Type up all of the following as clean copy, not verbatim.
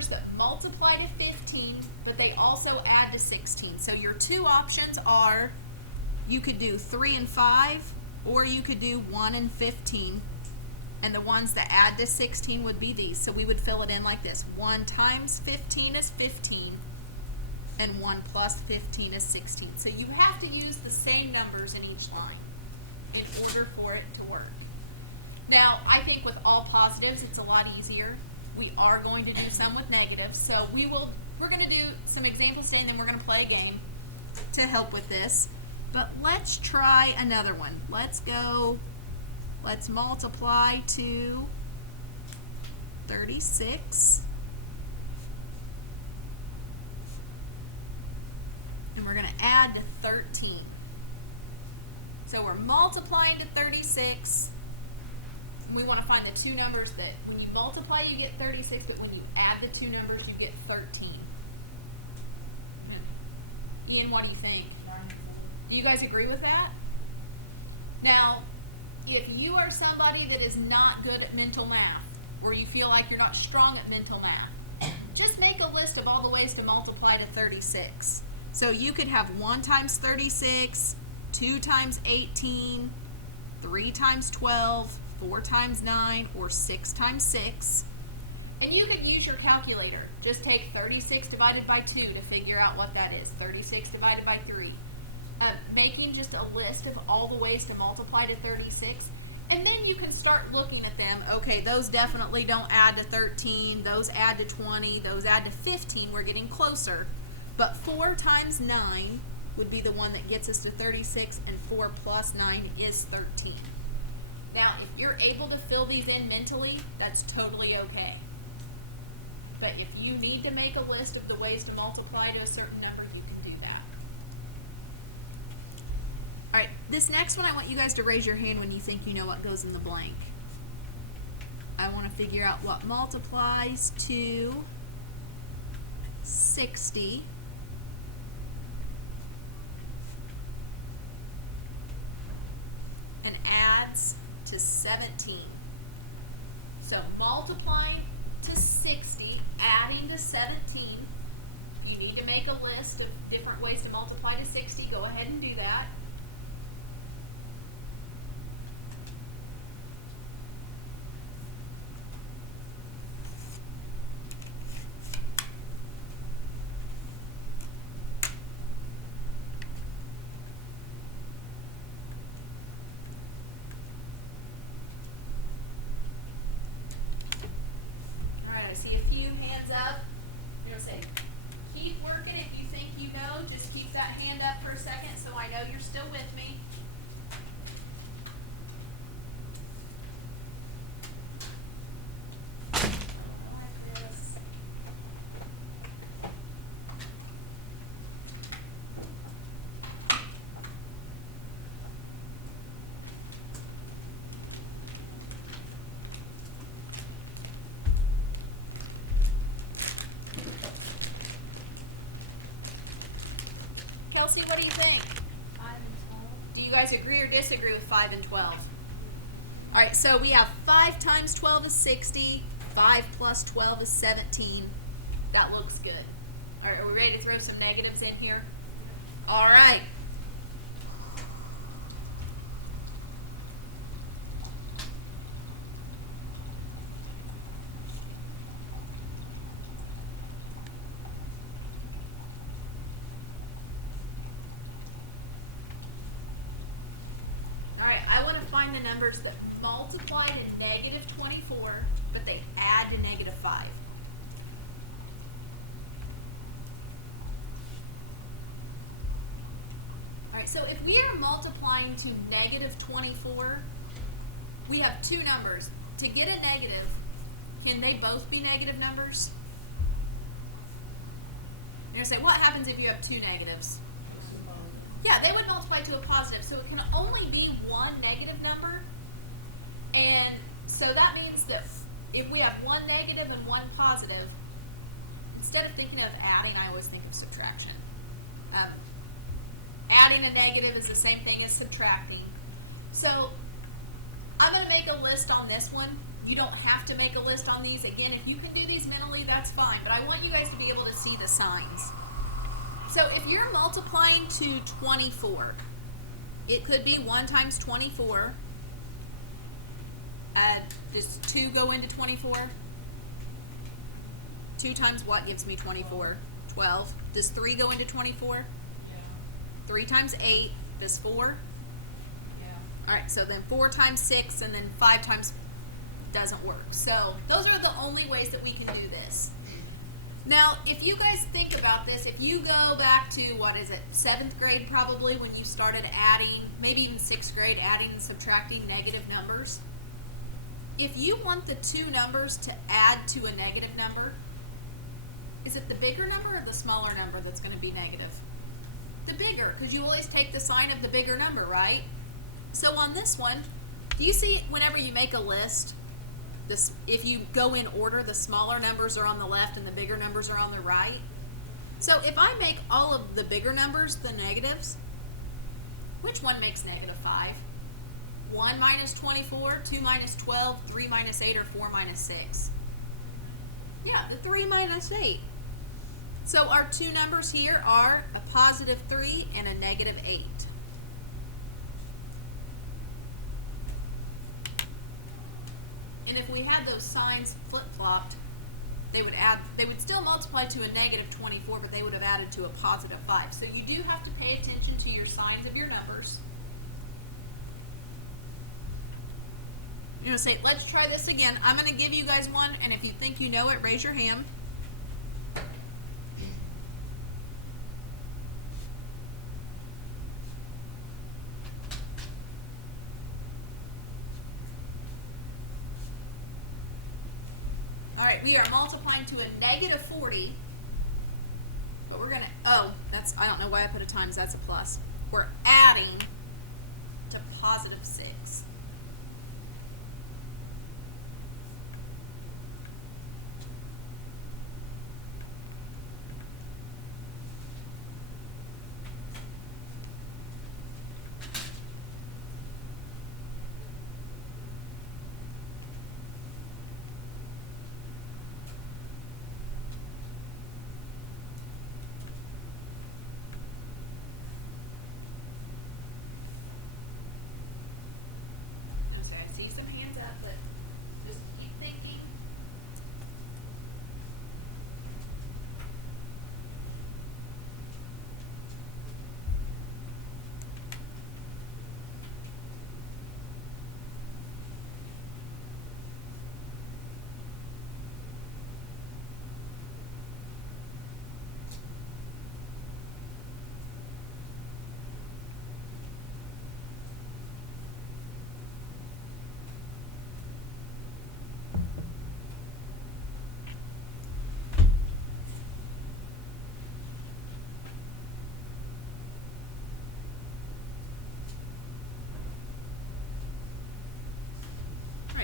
numbers that multiply to 15, but they also add to 16. So your two options are, you could do 3 and 5, or you could do 1 and 15. And the ones that add to 16 would be these. So we would fill it in like this. 1 times 15 is 15, and 1 plus 15 is 16. So you have to use the same numbers in each line in order for it to work. Now, I think with all positives, it's a lot easier. We are going to do some with negatives. So we're going to do some examples today, and then we're going to play a game to help with this. But let's try another one. Let's multiply to 36. And we're going to add to 13. So we're multiplying to 36. We want to find the two numbers that when you multiply you get 36, but when you add the two numbers you get 13. Ian, what do you think? Do you guys agree with that? Now, if you are somebody that is not good at mental math, or you feel like you're not strong at mental math, just make a list of all the ways to multiply to 36. So you could have 1 times 36, 2 times 18, 3 times 12, 4 times 9, or 6 times 6. And you can use your calculator. Just take 36 divided by 2 to figure out what that is. 36 divided by 3. Making just a list of all the ways to multiply to 36. And then you can start looking at them. Okay, those definitely don't add to 13. Those add to 20. Those add to 15. We're getting closer. But 4 times 9 would be the one that gets us to 36, and 4 plus 9 is 13. Now, if you're able to fill these in mentally, that's totally okay. But if you need to make a list of the ways to multiply to a certain number, you can do that. All right, this next one, I want you guys to raise your hand when you think you know what goes in the blank. I want to figure out what multiplies to 60. And adds to 17. So multiplying to 60, adding to 17. You need to make a list of different ways to multiply to 60. Go ahead and do that. I see a few hands up. You're going to say, keep working. If you think you know, just keep that hand up for a second so I know you're still with me. Like this. Kelsey, what do you think? 5 and 12. Do you guys agree or disagree with 5 and 12? All right, so we have 5 times 12 is 60. 5 plus 12 is 17. That looks good. All right, are we ready to throw some negatives in here? All right. Find the numbers that multiply to negative 24, but they add to negative 5. Alright, so if we are multiplying to negative 24, we have two numbers. To get a negative, can they both be negative numbers? You're going to say, what happens if you have two negatives? Yeah, they would multiply to a positive, so it can only be one negative number. And so that means that if we have one negative and one positive, instead of thinking of adding, I always think of subtraction. Adding a negative is the same thing as subtracting. So I'm going to make a list on this one You don't have to make a list on these. Again, if you can do these mentally, that's fine. But I want you guys to be able to see the signs. So if you're multiplying to 24, it could be 1 times 24. Does 2 go into 24? 2 times what gives me 24? 12. Does 3 go into 24? Yeah. 3 times 8. Does 4? Yeah. Alright, so then 4 times 6, and then 5 times doesn't work. So those are the only ways that we can do this. Now, if you guys think about this, if you go back to, 7th grade probably, when you started adding, maybe even 6th grade, adding and subtracting negative numbers, if you want the two numbers to add to a negative number, is it the bigger number or the smaller number that's going to be negative? The bigger, because you always take the sign of the bigger number, right? So on this one, do you see whenever you make a list, this, if you go in order, the smaller numbers are on the left and the bigger numbers are on the right? So if I make all of the bigger numbers the negatives, which one makes negative 5? 1 minus 24, 2 minus 12, 3 minus 8, or 4 minus 6? Yeah, the 3 minus 8. So our two numbers here are a positive 3 and a negative 8. And if we had those signs flip-flopped, they would still multiply to a negative 24, but they would have added to a positive 5. So you do have to pay attention to your signs of your numbers. You're going to say, let's try this again. I'm going to give you guys one, and if you think you know it, raise your hand. Alright, we are multiplying to a negative 40, but we're going to, I don't know why I put a times, that's a plus. We're adding to positive 6.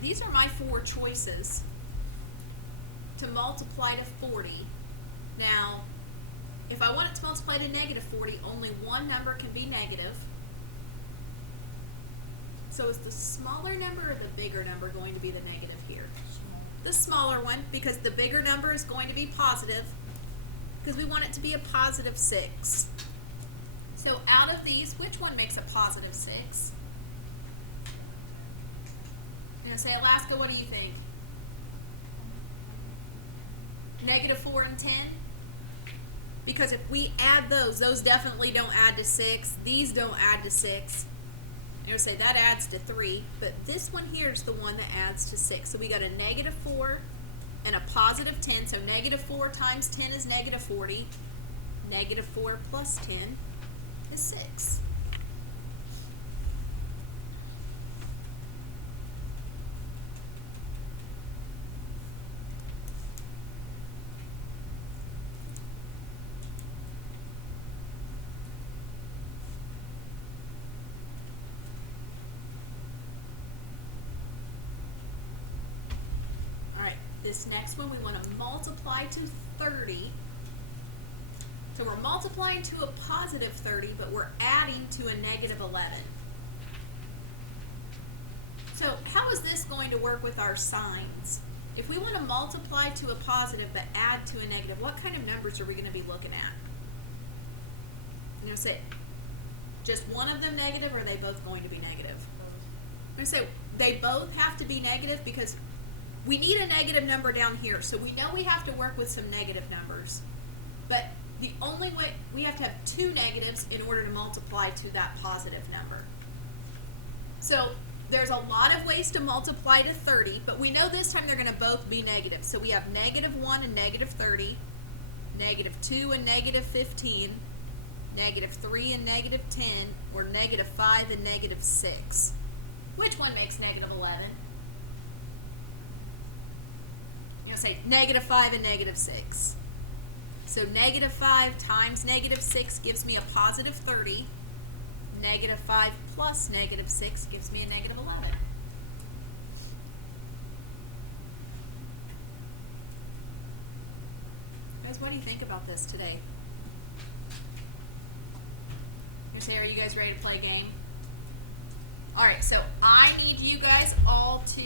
These are my 4 choices to multiply to 40. Now, if I want it to multiply to negative 40, only one number can be negative. So is the smaller number or the bigger number going to be the negative here? The smaller one, because the bigger number is going to be positive, because we want it to be a positive 6. So out of these, which one makes a positive 6? I'm going to say, Alaska, what do you think? Negative 4 and 10? Because if we add those definitely don't add to 6. These don't add to 6. You're going to say that adds to 3. But this one here is the one that adds to 6. So we got a negative 4 and a positive 10. So negative 4 times 10 is negative 40. Negative 4 plus 10 is 6. This next one, we want to multiply to 30. So we're multiplying to a positive 30, but we're adding to a negative 11. So how is this going to work with our signs? If we want to multiply to a positive but add to a negative, what kind of numbers are we going to be looking at? You know, say just one of them negative, or are they both going to be negative? I'm going to say they both have to be negative because we need a negative number down here. So we know we have to work with some negative numbers. But the only way, we have to have two negatives in order to multiply to that positive number. So there's a lot of ways to multiply to 30, but we know this time they're going to both be negative. So we have -1 and -30, -2 and -15, -3 and -10, or -5 and -6. Which one makes -11? You know, say -5 and -6. So -5 times -6 gives me a positive 30. -5 plus -6 gives me a -11. Guys, what do you think about this today? You say, are you guys ready to play a game? Alright, so I need you guys all to